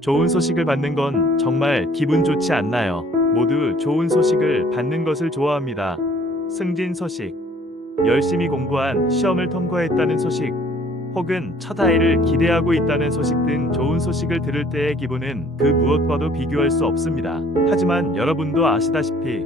좋은 소식을 받는 건 정말 기분 좋지 않나요? 모두 좋은 소식을 받는 것을 좋아합니다. 승진 소식, 열심히 공부한 시험을 통과했다는 소식, 혹은 첫 아이를 기대하고 있다는 소식 등 좋은 소식을 들을 때의 기분은 그 무엇과도 비교할 수 없습니다. 하지만 여러분도 아시다시피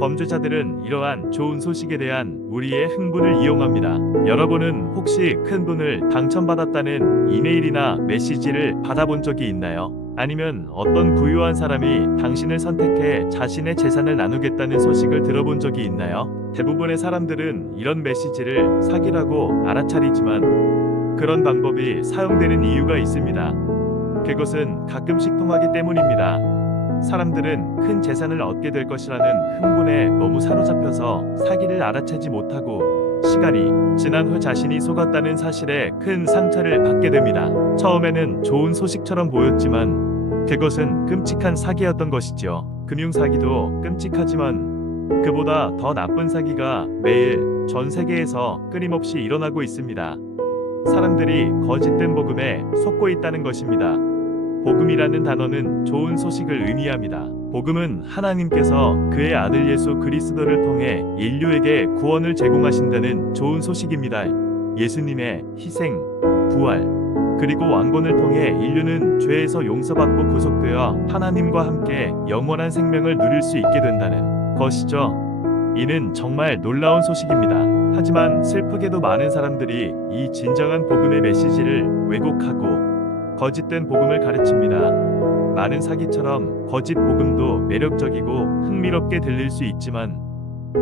범죄자들은 이러한 좋은 소식에 대한 우리의 흥분을 이용합니다. 여러분은 혹시 큰 돈을 당첨받았다는 이메일이나 메시지를 받아본 적이 있나요? 아니면 어떤 부유한 사람이 당신을 선택해 자신의 재산을 나누겠다는 소식을 들어본 적이 있나요? 대부분의 사람들은 이런 메시지를 사기라고 알아차리지만 그런 방법이 사용되는 이유가 있습니다. 그것은 가끔씩 통하기 때문입니다. 사람들은 큰 재산을 얻게 될 것이라는 흥분에 너무 사로잡혀서 사기를 알아채지 못하고 시간이 지난 후 자신이 속았다는 사실에 큰 상처를 받게 됩니다. 처음에는 좋은 소식처럼 보였지만 그것은 끔찍한 사기였던 것이죠. 금융사기도 끔찍하지만 그보다 더 나쁜 사기가 매일 전 세계에서 끊임없이 일어나고 있습니다. 사람들이 거짓된 복음에 속고 있다는 것입니다. 복음이라는 단어는 좋은 소식을 의미합니다. 복음은 하나님께서 그의 아들 예수 그리스도를 통해 인류에게 구원을 제공하신다는 좋은 소식입니다. 예수님의 희생, 부활, 그리고 왕권을 통해 인류는 죄에서 용서받고 구속되어 하나님과 함께 영원한 생명을 누릴 수 있게 된다는 것이죠. 이는 정말 놀라운 소식입니다. 하지만 슬프게도 많은 사람들이 이 진정한 복음의 메시지를 왜곡하고 거짓된 복음을 가르칩니다. 많은 사기처럼 거짓 복음도 매력적이고 흥미롭게 들릴 수 있지만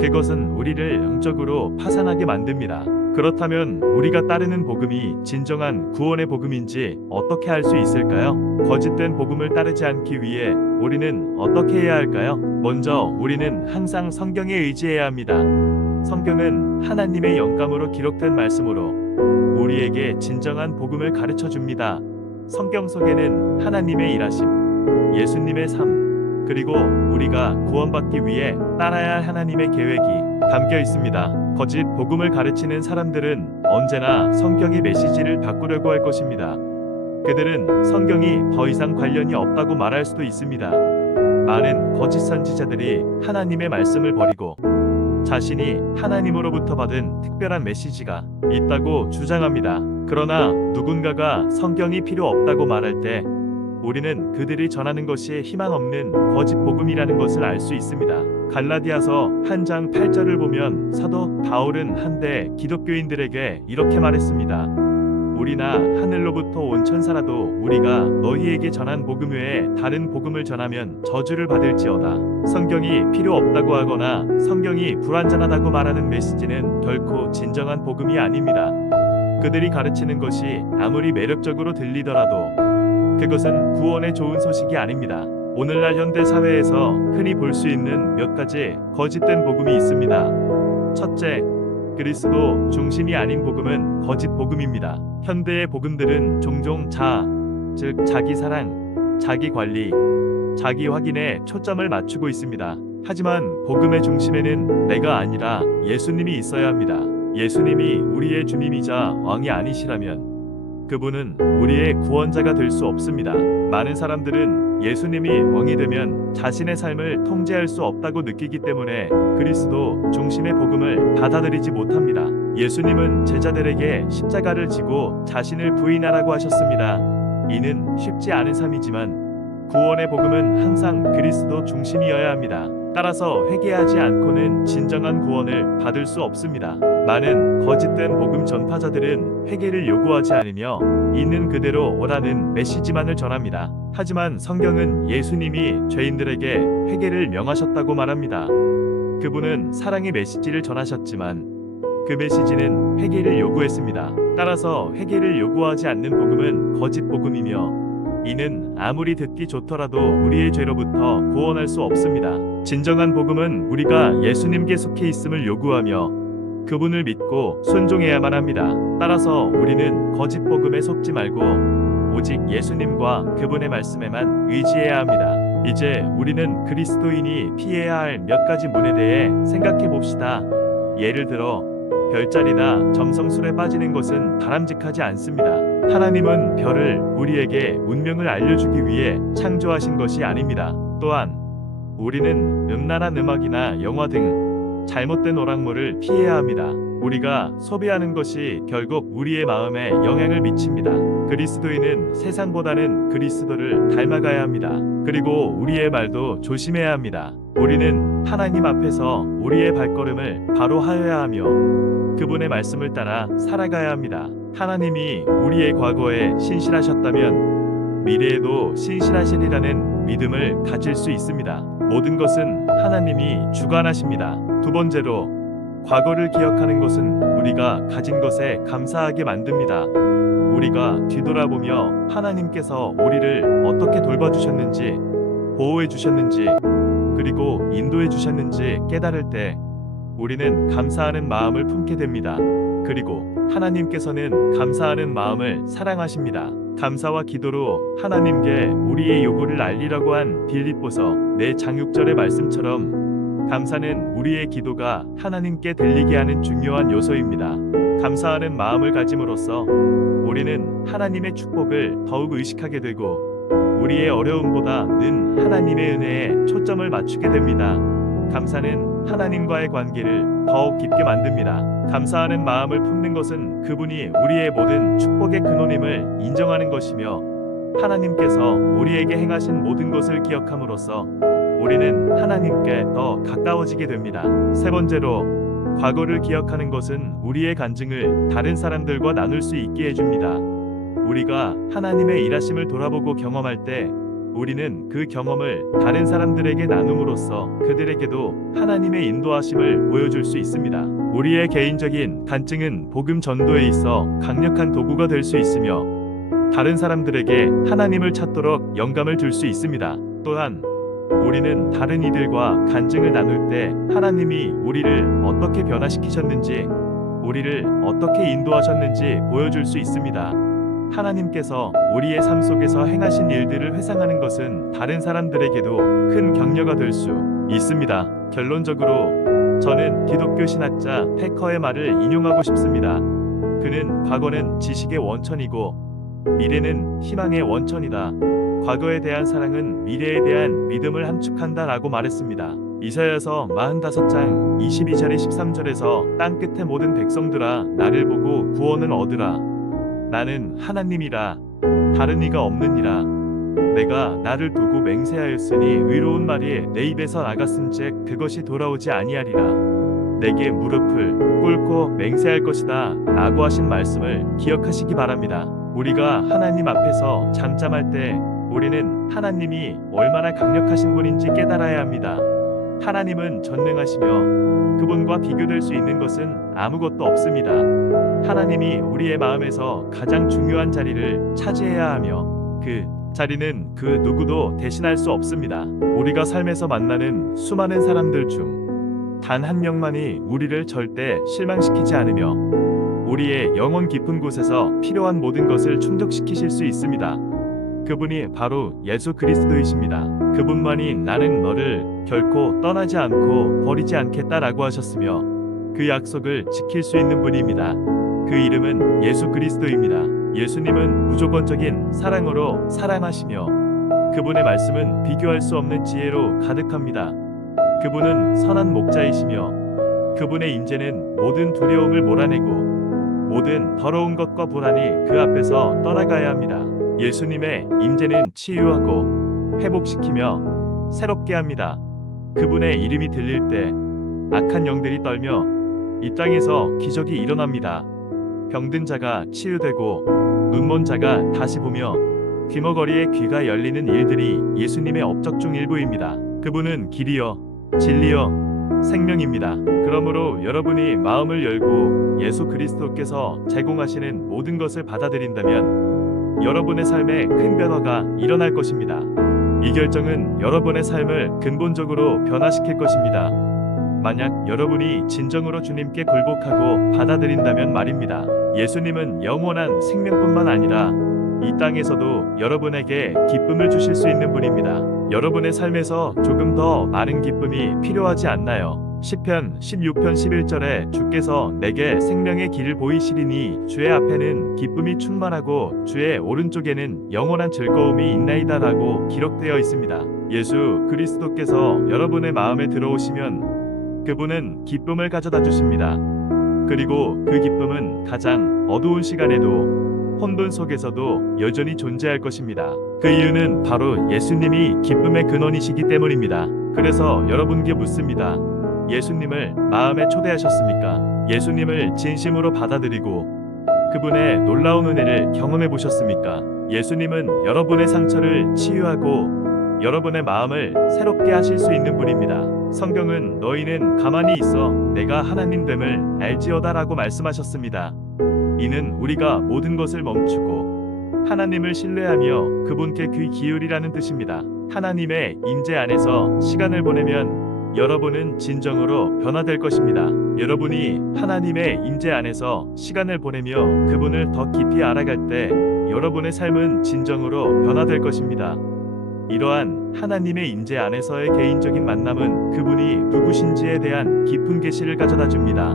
그것은 우리를 영적으로 파산하게 만듭니다. 그렇다면 우리가 따르는 복음이 진정한 구원의 복음인지 어떻게 알 수 있을까요? 거짓된 복음을 따르지 않기 위해 우리는 어떻게 해야 할까요? 먼저 우리는 항상 성경에 의지해야 합니다. 성경은 하나님의 영감으로 기록된 말씀으로 우리에게 진정한 복음을 가르쳐 줍니다. 성경 속에는 하나님의 일하심, 예수님의 삶, 그리고 우리가 구원받기 위해 따라야 할 하나님의 계획이 담겨 있습니다. 거짓 복음을 가르치는 사람들은 언제나 성경의 메시지를 바꾸려고 할 것입니다. 그들은 성경이 더 이상 관련이 없다고 말할 수도 있습니다. 많은 거짓 선지자들이 하나님의 말씀을 버리고 자신이 하나님으로부터 받은 특별한 메시지가 있다고 주장합니다. 그러나 누군가가 성경이 필요 없다고 말할 때 우리는 그들이 전하는 것이 희망 없는 거짓 복음이라는 것을 알 수 있습니다. 갈라디아서 1장 8절을 보면 사도 바울은 한때 기독교인들에게 이렇게 말했습니다. 우리나 하늘로부터 온 천사라도 우리가 너희에게 전한 복음 외에 다른 복음을 전하면 저주를 받을지어다. 성경이 필요 없다고 하거나 성경이 불완전하다고 말하는 메시지는 결코 진정한 복음이 아닙니다. 그들이 가르치는 것이 아무리 매력적으로 들리더라도 그것은 구원의 좋은 소식이 아닙니다. 오늘날 현대 사회에서 흔히 볼 수 있는 몇 가지 거짓된 복음이 있습니다. 첫째, 그리스도 중심이 아닌 복음은 거짓 복음입니다. 현대의 복음들은 종종 즉 자기 사랑, 자기 관리, 자기 확인에 초점을 맞추고 있습니다. 하지만 복음의 중심에는 내가 아니라 예수님이 있어야 합니다. 예수님이 우리의 주님이자 왕이 아니시라면 그분은 우리의 구원자가 될 수 없습니다. 많은 사람들은 예수님이 왕이 되면 자신의 삶을 통제할 수 없다고 느끼기 때문에 그리스도 중심의 복음을 받아들이지 못합니다. 예수님은 제자들에게 십자가를 지고 자신을 부인하라고 하셨습니다. 이는 쉽지 않은 삶이지만 구원의 복음은 항상 그리스도 중심이어야 합니다. 따라서 회개하지 않고는 진정한 구원을 받을 수 없습니다. 많은 거짓된 복음 전파자들은 회개를 요구하지 않으며 있는 그대로 오라는 메시지만을 전합니다. 하지만 성경은 예수님이 죄인들에게 회개를 명하셨다고 말합니다. 그분은 사랑의 메시지를 전하셨지만 그 메시지는 회개를 요구했습니다. 따라서 회개를 요구하지 않는 복음은 거짓 복음이며 이는 아무리 듣기 좋더라도 우리의 죄로부터 구원할 수 없습니다. 진정한 복음은 우리가 예수님께 속해 있음을 요구하며 그분을 믿고 순종해야만 합니다. 따라서 우리는 거짓 복음에 속지 말고 오직 예수님과 그분의 말씀에만 의지해야 합니다. 이제 우리는 그리스도인이 피해야 할 몇 가지 문에 대해 생각해 봅시다. 예를 들어 별자리나 점성술에 빠지는 것은 바람직하지 않습니다. 하나님은 별을 우리에게 운명을 알려주기 위해 창조하신 것이 아닙니다. 또한 우리는 음란한 음악이나 영화 등 잘못된 오락물을 피해야 합니다. 우리가 소비하는 것이 결국 우리의 마음에 영향을 미칩니다. 그리스도인은 세상보다는 그리스도를 닮아가야 합니다. 그리고 우리의 말도 조심해야 합니다. 우리는 하나님 앞에서 우리의 발걸음을 바로 하여야 하며 그분의 말씀을 따라 살아가야 합니다. 하나님이 우리의 과거에 신실하셨다면 미래에도 신실하시리라는 믿음을 가질 수 있습니다. 모든 것은 하나님이 주관하십니다. 두 번째로, 과거를 기억하는 것은 우리가 가진 것에 감사하게 만듭니다. 우리가 뒤돌아보며 하나님께서 우리를 어떻게 돌봐주셨는지, 보호해주셨는지, 그리고 인도해주셨는지 깨달을 때 우리는 감사하는 마음을 품게 됩니다. 그리고 하나님께서는 감사하는 마음을 사랑하십니다. 감사와 기도로 하나님께 우리의 요구를 알리라고 한 빌립보서 4장 6절의 말씀처럼 감사는 우리의 기도가 하나님께 들리게 하는 중요한 요소입니다. 감사하는 마음을 가짐으로써 우리는 하나님의 축복을 더욱 의식하게 되고 우리의 어려움보다는 하나님의 은혜에 초점을 맞추게 됩니다. 감사는 하나님과의 관계를 더욱 깊게 만듭니다. 감사하는 마음을 품는 것은 그분이 우리의 모든 축복의 근원임을 인정하는 것이며 하나님께서 우리에게 행하신 모든 것을 기억함으로써 우리는 하나님께 더 가까워지게 됩니다. 세 번째로, 과거를 기억하는 것은 우리의 간증을 다른 사람들과 나눌 수 있게 해줍니다. 우리가 하나님의 일하심을 돌아보고 경험할 때 우리는 그 경험을 다른 사람들에게 나눔으로써 그들에게도 하나님의 인도하심을 보여줄 수 있습니다. 우리의 개인적인 간증은 복음 전도에 있어 강력한 도구가 될 수 있으며 다른 사람들에게 하나님을 찾도록 영감을 줄 수 있습니다. 또한 우리는 다른 이들과 간증을 나눌 때 하나님이 우리를 어떻게 변화시키셨는지, 우리를 어떻게 인도하셨는지 보여줄 수 있습니다. 하나님께서 우리의 삶 속에서 행하신 일들을 회상하는 것은 다른 사람들에게도 큰 격려가 될 수 있습니다. 결론적으로 저는 기독교 신학자 패커의 말을 인용하고 싶습니다. 그는 과거는 지식의 원천이고 미래는 희망의 원천이다. 과거에 대한 사랑은 미래에 대한 믿음을 함축한다 라고 말했습니다. 이사야서 45장 22절에 13절에서 땅끝의 모든 백성들아 나를 보고 구원을 얻으라. 나는 하나님이라 다른 이가 없느니라. 내가 나를 두고 맹세하였으니 의로운 말이 내 입에서 나갔은즉 그것이 돌아오지 아니하리라. 내게 무릎을 꿇고 맹세할 것이다 라고 하신 말씀을 기억하시기 바랍니다. 우리가 하나님 앞에서 잠잠할 때 우리는 하나님이 얼마나 강력하신 분인지 깨달아야 합니다. 하나님은 전능하시며 그분과 비교될 수 있는 것은 아무것도 없습니다. 하나님이 우리의 마음에서 가장 중요한 자리를 차지해야 하며 그 자리는 그 누구도 대신할 수 없습니다. 우리가 삶에서 만나는 수많은 사람들 중 단 한 명만이 우리를 절대 실망시키지 않으며 우리의 영혼 깊은 곳에서 필요한 모든 것을 충족시키실 수 있습니다. 그분이 바로 예수 그리스도이십니다. 그분만이 나는 너를 결코 떠나지 않고 버리지 않겠다라고 하셨으며 그 약속을 지킬 수 있는 분입니다. 그 이름은 예수 그리스도입니다. 예수님은 무조건적인 사랑으로 사랑하시며 그분의 말씀은 비교할 수 없는 지혜로 가득합니다. 그분은 선한 목자이시며 그분의 임재는 모든 두려움을 몰아내고 모든 더러운 것과 불안이 그 앞에서 떠나가야 합니다. 예수님의 임재는 치유하고 회복시키며 새롭게 합니다. 그분의 이름이 들릴 때 악한 영들이 떨며 이 땅에서 기적이 일어납니다. 병든 자가 치유되고 눈먼 자가 다시 보며 귀머거리의 귀가 열리는 일들이 예수님의 업적 중 일부입니다. 그분은 길이요 진리요 생명입니다. 그러므로 여러분이 마음을 열고 예수 그리스도께서 제공하시는 모든 것을 받아들인다면 여러분의 삶에 큰 변화가 일어날 것입니다. 이 결정은 여러분의 삶을 근본적으로 변화시킬 것입니다. 만약 여러분이 진정으로 주님께 굴복하고 받아들인다면 말입니다. 예수님은 영원한 생명뿐만 아니라 이 땅에서도 여러분에게 기쁨을 주실 수 있는 분입니다. 여러분의 삶에서 조금 더 많은 기쁨이 필요하지 않나요? 시편 16편 11절에 주께서 내게 생명의 길을 보이시리니 주의 앞에는 기쁨이 충만하고 주의 오른쪽에는 영원한 즐거움이 있나이다라고 기록되어 있습니다. 예수 그리스도께서 여러분의 마음에 들어오시면 그분은 기쁨을 가져다 주십니다. 그리고 그 기쁨은 가장 어두운 시간에도 혼돈 속에서도 여전히 존재할 것입니다. 그 이유는 바로 예수님이 기쁨의 근원이시기 때문입니다. 그래서 여러분께 묻습니다. 예수님을 마음에 초대하셨습니까? 예수님을 진심으로 받아들이고 그분의 놀라운 은혜를 경험해 보셨습니까? 예수님은 여러분의 상처를 치유하고 여러분의 마음을 새롭게 하실 수 있는 분입니다. 성경은 너희는 가만히 있어 내가 하나님됨을 알지어다라고 말씀하셨습니다. 이는 우리가 모든 것을 멈추고 하나님을 신뢰하며 그분께 귀 기울이라는 뜻입니다. 하나님의 임재 안에서 시간을 보내면 여러분은 진정으로 변화될 것입니다. 여러분이 하나님의 임재 안에서 시간을 보내며 그분을 더 깊이 알아갈 때 여러분의 삶은 진정으로 변화될 것입니다. 이러한 하나님의 임재 안에서의 개인적인 만남은 그분이 누구신지에 대한 깊은 계시를 가져다 줍니다.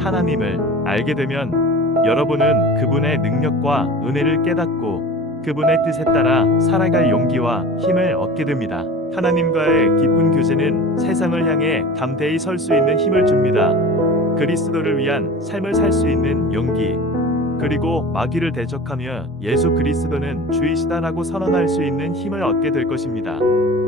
하나님을 알게 되면 여러분은 그분의 능력과 은혜를 깨닫고 그분의 뜻에 따라 살아갈 용기와 힘을 얻게 됩니다. 하나님과의 깊은 교제는 세상을 향해 담대히 설 수 있는 힘을 줍니다. 그리스도를 위한 삶을 살 수 있는 용기, 그리고 마귀를 대적하며 예수 그리스도는 주이시다라고 선언할 수 있는 힘을 얻게 될 것입니다.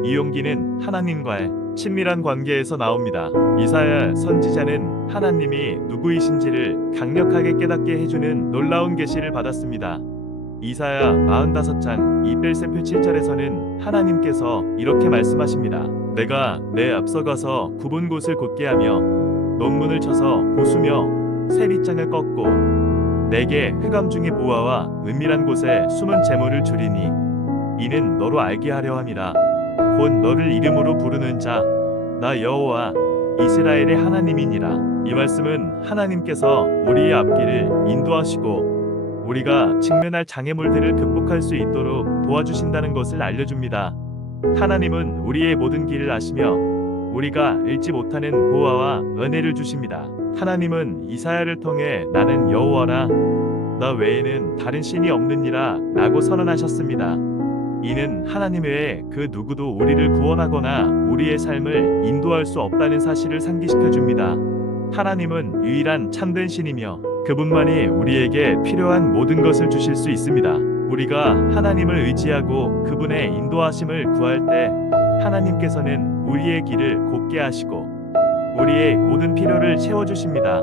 이 용기는 하나님과의 친밀한 관계에서 나옵니다. 이사야 선지자는 하나님이 누구이신지를 강력하게 깨닫게 해주는 놀라운 계시를 받았습니다. 이사야 45장 1셀프 7절에서는 하나님께서 이렇게 말씀하십니다. 내가 내 앞서가서 굽은 곳을 곧게 하며 논문을 쳐서 부수며 새 빗장을 꺾고 내게 흑암 중의 보화와 은밀한 곳에 숨은 재물을 주리니 이는 너로 알게 하려 함이라. 곧 너를 이름으로 부르는 자 나 여호와 이스라엘의 하나님이니라. 이 말씀은 하나님께서 우리의 앞길을 인도하시고 우리가 직면할 장애물들을 극복할 수 있도록 도와주신다는 것을 알려줍니다. 하나님은 우리의 모든 길을 아시며 우리가 읽지 못하는 보화와 은혜를 주십니다. 하나님은 이사야를 통해 나는 여호와라 나 외에는 다른 신이 없느니라 라고 선언하셨습니다. 이는 하나님 외에 그 누구도 우리를 구원하거나 우리의 삶을 인도할 수 없다는 사실을 상기시켜 줍니다. 하나님은 유일한 참된 신이며 그분만이 우리에게 필요한 모든 것을 주실 수 있습니다. 우리가 하나님을 의지하고 그분의 인도하심을 구할 때 하나님께서는 우리의 길을 곧게 하시고 우리의 모든 필요를 채워주십니다.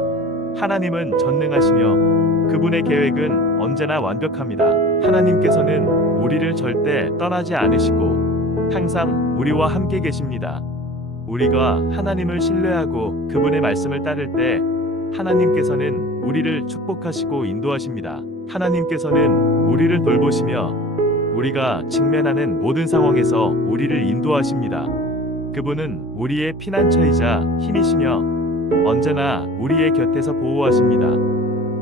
하나님은 전능하시며 그분의 계획은 언제나 완벽합니다. 하나님께서는 우리를 절대 떠나지 않으시고 항상 우리와 함께 계십니다. 우리가 하나님을 신뢰하고 그분의 말씀을 따를 때 하나님께서는 우리를 축복하시고 인도하십니다. 하나님께서는 우리를 돌보시며 우리가 직면하는 모든 상황에서 우리를 인도하십니다. 그분은 우리의 피난처이자 힘이시며 언제나 우리의 곁에서 보호하십니다.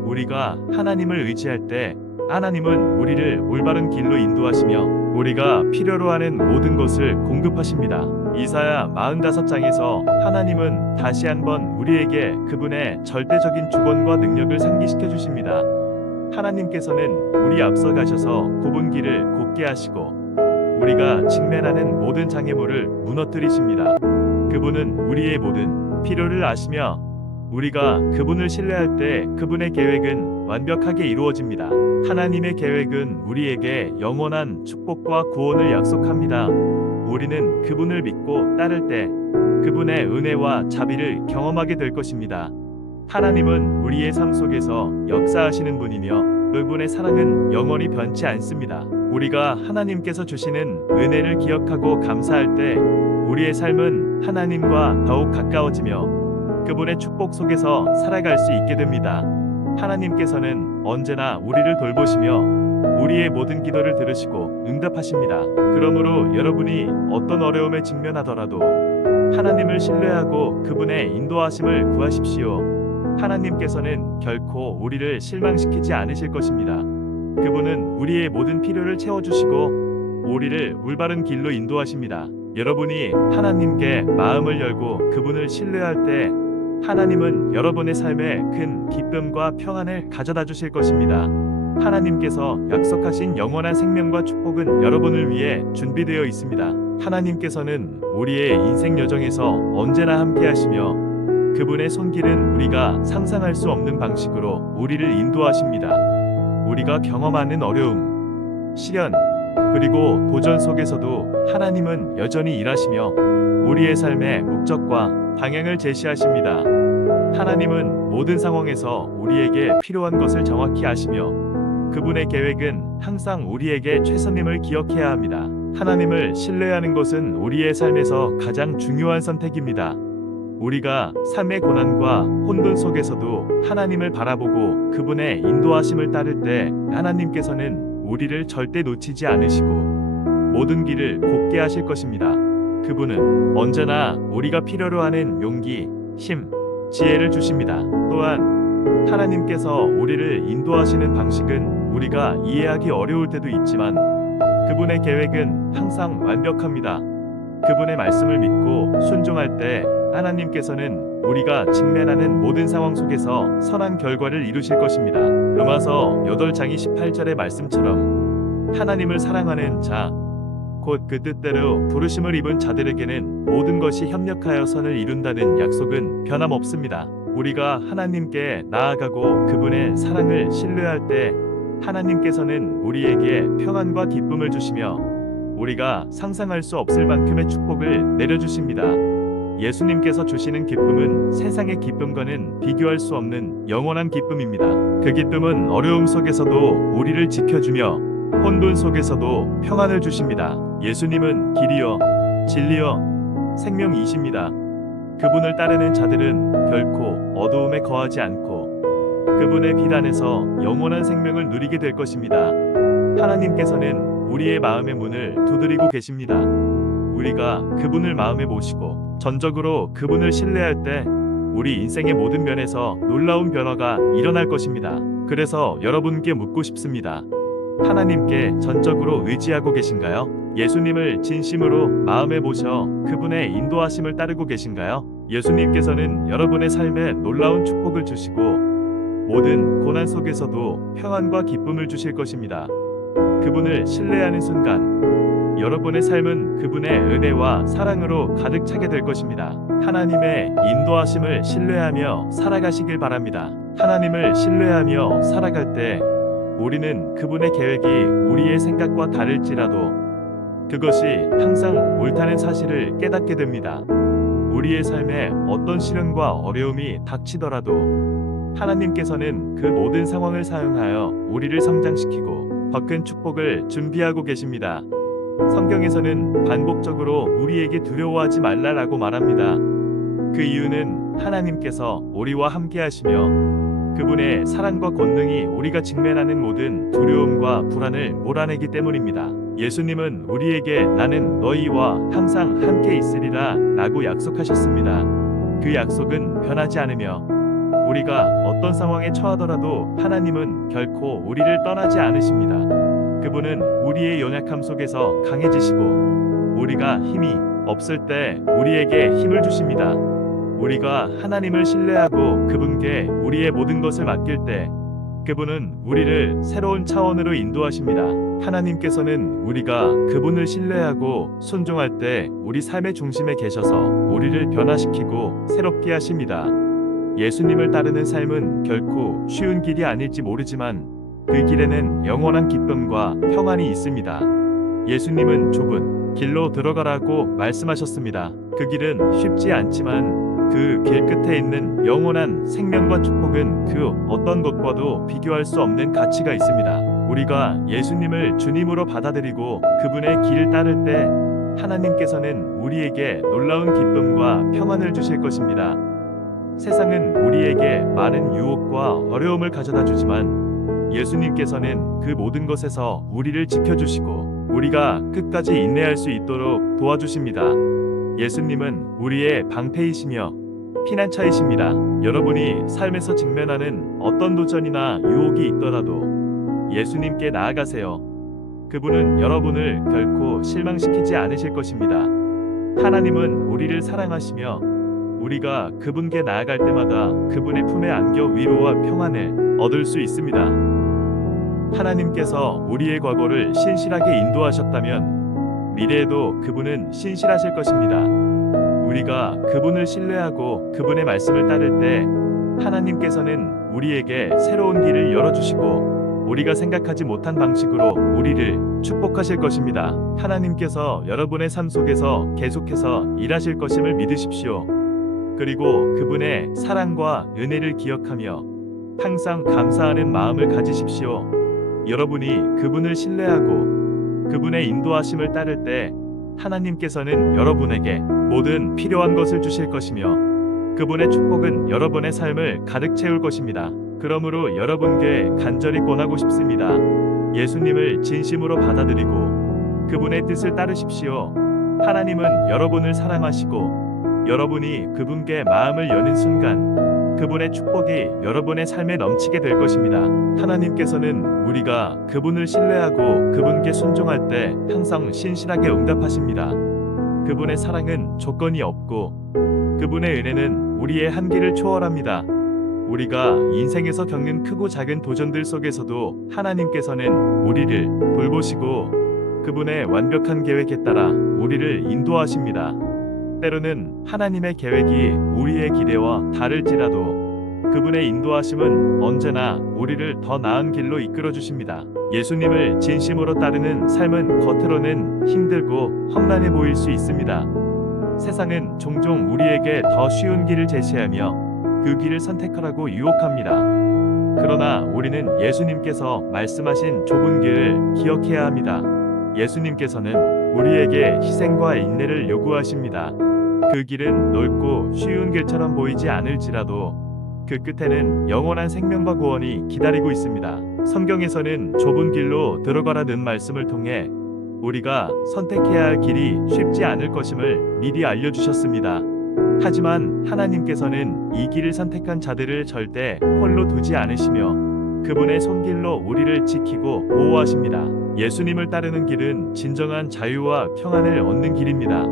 우리가 하나님을 의지할 때 하나님은 우리를 올바른 길로 인도하시며 우리가 필요로 하는 모든 것을 공급하십니다. 이사야 45장에서 하나님은 다시 한번 우리에게 그분의 절대적인 주권과 능력을 상기시켜 주십니다. 하나님께서는 우리 앞서 가셔서 굽은 길을 곧게 하시고 우리가 직면하는 모든 장애물을 무너뜨리십니다. 그분은 우리의 모든 필요를 아시며 우리가 그분을 신뢰할 때 그분의 계획은 완벽하게 이루어집니다. 하나님의 계획은 우리에게 영원한 축복과 구원을 약속합니다. 우리는 그분을 믿고 따를 때 그분의 은혜와 자비를 경험하게 될 것입니다. 하나님은 우리의 삶 속에서 역사하시는 분이며 그분의 사랑은 영원히 변치 않습니다. 우리가 하나님께서 주시는 은혜를 기억하고 감사할 때 우리의 삶은 하나님과 더욱 가까워지며 그분의 축복 속에서 살아갈 수 있게 됩니다. 하나님께서는 언제나 우리를 돌보시며 우리의 모든 기도를 들으시고 응답하십니다. 그러므로 여러분이 어떤 어려움에 직면하더라도 하나님을 신뢰하고 그분의 인도하심을 구하십시오. 하나님께서는 결코 우리를 실망시키지 않으실 것입니다. 그분은 우리의 모든 필요를 채워주시고 우리를 올바른 길로 인도하십니다. 여러분이 하나님께 마음을 열고 그분을 신뢰할 때 하나님은 여러분의 삶에 큰 기쁨과 평안을 가져다 주실 것입니다. 하나님께서 약속하신 영원한 생명과 축복은 여러분을 위해 준비되어 있습니다. 하나님께서는 우리의 인생 여정에서 언제나 함께 하시며 그분의 손길은 우리가 상상할 수 없는 방식으로 우리를 인도하십니다. 우리가 경험하는 어려움, 시련, 그리고 도전 속에서도 하나님은 여전히 일하시며 우리의 삶의 목적과 방향을 제시하십니다. 하나님은 모든 상황에서 우리에게 필요한 것을 정확히 아시며 그분의 계획은 항상 우리에게 최선임을 기억해야 합니다. 하나님을 신뢰하는 것은 우리의 삶에서 가장 중요한 선택입니다. 우리가 삶의 고난과 혼돈 속에서도 하나님을 바라보고 그분의 인도하심을 따를 때 하나님께서는 우리를 절대 놓치지 않으시고 모든 길을 곱게 하실 것입니다. 그분은 언제나 우리가 필요로 하는 용기, 힘, 지혜를 주십니다. 또한 하나님께서 우리를 인도하시는 방식은 우리가 이해하기 어려울 때도 있지만 그분의 계획은 항상 완벽합니다. 그분의 말씀을 믿고 순종할 때 하나님께서는 우리가 직면하는 모든 상황 속에서 선한 결과를 이루실 것입니다. 로마서 8장 28절의 말씀처럼 하나님을 사랑하는 자, 곧 그 뜻대로 부르심을 입은 자들에게는 모든 것이 협력하여 선을 이룬다는 약속은 변함없습니다. 우리가 하나님께 나아가고 그분의 사랑을 신뢰할 때 하나님께서는 우리에게 평안과 기쁨을 주시며 우리가 상상할 수 없을 만큼의 축복을 내려주십니다. 예수님께서 주시는 기쁨은 세상의 기쁨과는 비교할 수 없는 영원한 기쁨입니다. 그 기쁨은 어려움 속에서도 우리를 지켜주며 혼돈 속에서도 평안을 주십니다. 예수님은 길이요, 진리요, 생명이십니다. 그분을 따르는 자들은 결코 어두움에 거하지 않고 그분의 빛 안에서 영원한 생명을 누리게 될 것입니다. 하나님께서는 우리의 마음의 문을 두드리고 계십니다. 우리가 그분을 마음에 모시고 전적으로 그분을 신뢰할 때 우리 인생의 모든 면에서 놀라운 변화가 일어날 것입니다. 그래서 여러분께 묻고 싶습니다. 하나님께 전적으로 의지하고 계신가요? 예수님을 진심으로 마음에 모셔 그분의 인도하심을 따르고 계신가요? 예수님께서는 여러분의 삶에 놀라운 축복을 주시고 모든 고난 속에서도 평안과 기쁨을 주실 것입니다. 그분을 신뢰하는 순간 여러분의 삶은 그분의 은혜와 사랑으로 가득 차게 될 것입니다. 하나님의 인도하심을 신뢰하며 살아가시길 바랍니다. 하나님을 신뢰하며 살아갈 때 우리는 그분의 계획이 우리의 생각과 다를지라도 그것이 항상 옳다는 사실을 깨닫게 됩니다. 우리의 삶에 어떤 시련과 어려움이 닥치더라도 하나님께서는 그 모든 상황을 사용하여 우리를 성장시키고 더 큰 축복을 준비하고 계십니다. 성경에서는 반복적으로 우리에게 두려워하지 말라라고 말합니다. 그 이유는 하나님께서 우리와 함께 하시며 그분의 사랑과 권능이 우리가 직면하는 모든 두려움과 불안을 몰아내기 때문입니다. 예수님은 우리에게 나는 너희와 항상 함께 있으리라 라고 약속하셨습니다. 그 약속은 변하지 않으며 우리가 어떤 상황에 처하더라도 하나님은 결코 우리를 떠나지 않으십니다. 그분은 우리의 연약함 속에서 강해지시고 우리가 힘이 없을 때 우리에게 힘을 주십니다. 우리가 하나님을 신뢰하고 그분께 우리의 모든 것을 맡길 때 그분은 우리를 새로운 차원으로 인도하십니다. 하나님께서는 우리가 그분을 신뢰하고 순종할 때 우리 삶의 중심에 계셔서 우리를 변화시키고 새롭게 하십니다. 예수님을 따르는 삶은 결코 쉬운 길이 아닐지 모르지만 그 길에는 영원한 기쁨과 평안이 있습니다. 예수님은 좁은 길로 들어가라고 말씀하셨습니다. 그 길은 쉽지 않지만 그 길 끝에 있는 영원한 생명과 축복은 그 어떤 것과도 비교할 수 없는 가치가 있습니다. 우리가 예수님을 주님으로 받아들이고 그분의 길을 따를 때 하나님께서는 우리에게 놀라운 기쁨과 평안을 주실 것입니다. 세상은 우리에게 많은 유혹과 어려움을 가져다 주지만 예수님께서는 그 모든 것에서 우리를 지켜주시고 우리가 끝까지 인내할 수 있도록 도와주십니다. 예수님은 우리의 방패이시며 피난처이십니다. 여러분이 삶에서 직면하는 어떤 도전이나 유혹이 있더라도 예수님께 나아가세요. 그분은 여러분을 결코 실망시키지 않으실 것입니다. 하나님은 우리를 사랑하시며 우리가 그분께 나아갈 때마다 그분의 품에 안겨 위로와 평안을 얻을 수 있습니다. 하나님께서 우리의 과거를 신실하게 인도하셨다면 미래에도 그분은 신실하실 것입니다. 우리가 그분을 신뢰하고 그분의 말씀을 따를 때 하나님께서는 우리에게 새로운 길을 열어주시고 우리가 생각하지 못한 방식으로 우리를 축복하실 것입니다. 하나님께서 여러분의 삶 속에서 계속해서 일하실 것임을 믿으십시오. 그리고 그분의 사랑과 은혜를 기억하며 항상 감사하는 마음을 가지십시오. 여러분이 그분을 신뢰하고 그분의 인도하심을 따를 때 하나님께서는 여러분에게 모든 필요한 것을 주실 것이며 그분의 축복은 여러분의 삶을 가득 채울 것입니다. 그러므로 여러분께 간절히 권하고 싶습니다. 예수님을 진심으로 받아들이고 그분의 뜻을 따르십시오. 하나님은 여러분을 사랑하시고 여러분이 그분께 마음을 여는 순간 그분의 축복이 여러분의 삶에 넘치게 될 것입니다. 하나님께서는 우리가 그분을 신뢰하고 그분께 순종할 때 항상 신실하게 응답하십니다. 그분의 사랑은 조건이 없고 그분의 은혜는 우리의 한계를 초월합니다. 우리가 인생에서 겪는 크고 작은 도전들 속에서도 하나님께서는 우리를 돌보시고 그분의 완벽한 계획에 따라 우리를 인도하십니다. 때로는 하나님의 계획이 우리의 기대와 다를지라도 그분의 인도하심은 언제나 우리를 더 나은 길로 이끌어 주십니다. 예수님을 진심으로 따르는 삶은 겉으로는 힘들고 험난해 보일 수 있습니다. 세상은 종종 우리에게 더 쉬운 길을 제시하며 그 길을 선택하라고 유혹합니다. 그러나 우리는 예수님께서 말씀하신 좁은 길을 기억해야 합니다. 예수님께서는 우리에게 희생과 인내를 요구하십니다. 그 길은 넓고 쉬운 길처럼 보이지 않을지라도 그 끝에는 영원한 생명과 구원이 기다리고 있습니다. 성경에서는 좁은 길로 들어가라는 말씀을 통해 우리가 선택해야 할 길이 쉽지 않을 것임을 미리 알려주셨습니다. 하지만 하나님께서는 이 길을 선택한 자들을 절대 홀로 두지 않으시며 그분의 손길로 우리를 지키고 보호하십니다. 예수님을 따르는 길은 진정한 자유와 평안을 얻는 길입니다.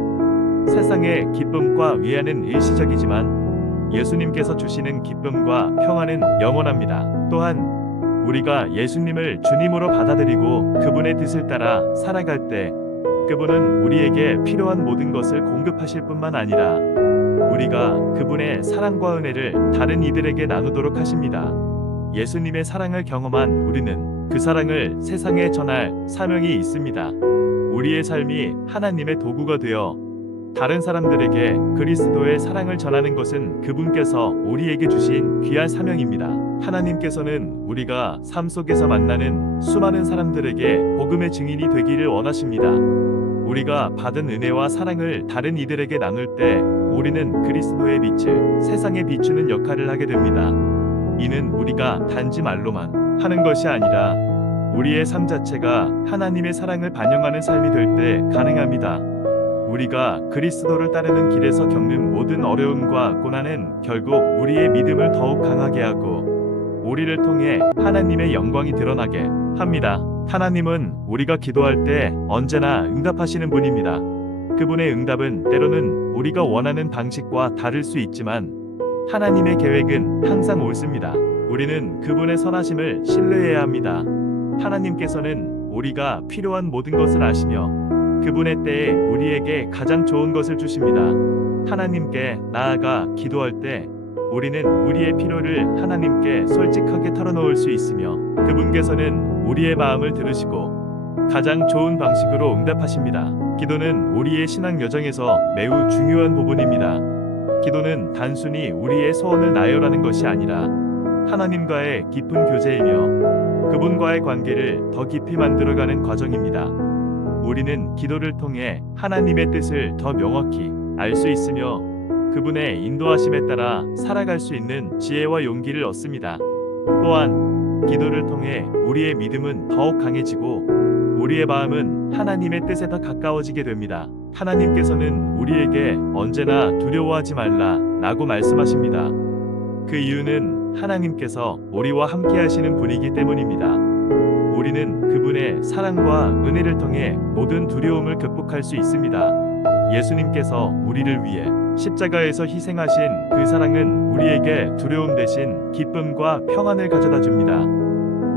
세상의 기쁨과 위안은 일시적이지만 예수님께서 주시는 기쁨과 평안은 영원합니다. 또한 우리가 예수님을 주님으로 받아들이고 그분의 뜻을 따라 살아갈 때 그분은 우리에게 필요한 모든 것을 공급하실 뿐만 아니라 우리가 그분의 사랑과 은혜를 다른 이들에게 나누도록 하십니다. 예수님의 사랑을 경험한 우리는 그 사랑을 세상에 전할 사명이 있습니다. 우리의 삶이 하나님의 도구가 되어 다른 사람들에게 그리스도의 사랑을 전하는 것은 그분께서 우리에게 주신 귀한 사명입니다. 하나님께서는 우리가 삶 속에서 만나는 수많은 사람들에게 복음의 증인이 되기를 원하십니다. 우리가 받은 은혜와 사랑을 다른 이들에게 나눌 때 우리는 그리스도의 빛을 세상에 비추는 역할을 하게 됩니다. 이는 우리가 단지 말로만 하는 것이 아니라 우리의 삶 자체가 하나님의 사랑을 반영하는 삶이 될 때 가능합니다. 우리가 그리스도를 따르는 길에서 겪는 모든 어려움과 고난은 결국 우리의 믿음을 더욱 강하게 하고 우리를 통해 하나님의 영광이 드러나게 합니다. 하나님은 우리가 기도할 때 언제나 응답하시는 분입니다. 그분의 응답은 때로는 우리가 원하는 방식과 다를 수 있지만 하나님의 계획은 항상 옳습니다. 우리는 그분의 선하심을 신뢰해야 합니다. 하나님께서는 우리가 필요한 모든 것을 아시며 그분의 때에 우리에게 가장 좋은 것을 주십니다. 하나님께 나아가 기도할 때 우리는 우리의 필요를 하나님께 솔직하게 털어놓을 수 있으며 그분께서는 우리의 마음을 들으시고 가장 좋은 방식으로 응답하십니다. 기도는 우리의 신앙 여정에서 매우 중요한 부분입니다. 기도는 단순히 우리의 소원을 나열하는 것이 아니라 하나님과의 깊은 교제이며 그분과의 관계를 더 깊이 만들어가는 과정입니다. 우리는 기도를 통해 하나님의 뜻을 더 명확히 알 수 있으며 그분의 인도하심에 따라 살아갈 수 있는 지혜와 용기를 얻습니다. 또한 기도를 통해 우리의 믿음은 더욱 강해지고 우리의 마음은 하나님의 뜻에 더 가까워지게 됩니다. 하나님께서는 우리에게 언제나 두려워하지 말라 라고 말씀하십니다. 그 이유는 하나님께서 우리와 함께 하시는 분이기 때문입니다. 우리는 그분의 사랑과 은혜를 통해 모든 두려움을 극복할 수 있습니다. 예수님께서 우리를 위해 십자가에서 희생하신 그 사랑은 우리에게 두려움 대신 기쁨과 평안을 가져다 줍니다.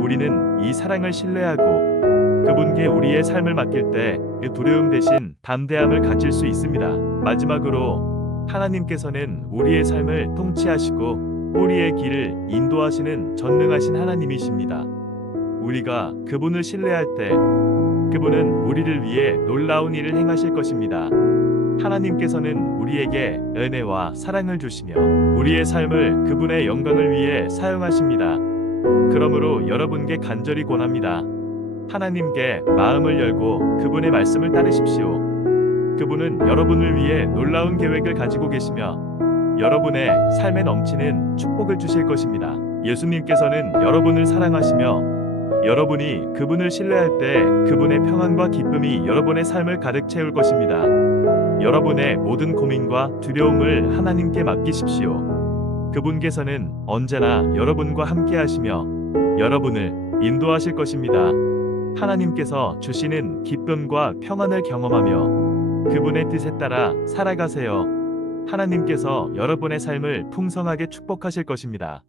우리는 이 사랑을 신뢰하고 그분께 우리의 삶을 맡길 때 그 두려움 대신 담대함을 가질 수 있습니다. 마지막으로 하나님께서는 우리의 삶을 통치하시고 우리의 길을 인도하시는 전능하신 하나님이십니다. 우리가 그분을 신뢰할 때 그분은 우리를 위해 놀라운 일을 행하실 것입니다. 하나님께서는 우리에게 은혜와 사랑을 주시며 우리의 삶을 그분의 영광을 위해 사용하십니다. 그러므로 여러분께 간절히 권합니다. 하나님께 마음을 열고 그분의 말씀을 따르십시오. 그분은 여러분을 위해 놀라운 계획을 가지고 계시며 여러분의 삶에 넘치는 축복을 주실 것입니다. 예수님께서는 여러분을 사랑하시며 여러분이 그분을 신뢰할 때 그분의 평안과 기쁨이 여러분의 삶을 가득 채울 것입니다. 여러분의 모든 고민과 두려움을 하나님께 맡기십시오. 그분께서는 언제나 여러분과 함께 하시며 여러분을 인도하실 것입니다. 하나님께서 주시는 기쁨과 평안을 경험하며 그분의 뜻에 따라 살아가세요. 하나님께서 여러분의 삶을 풍성하게 축복하실 것입니다.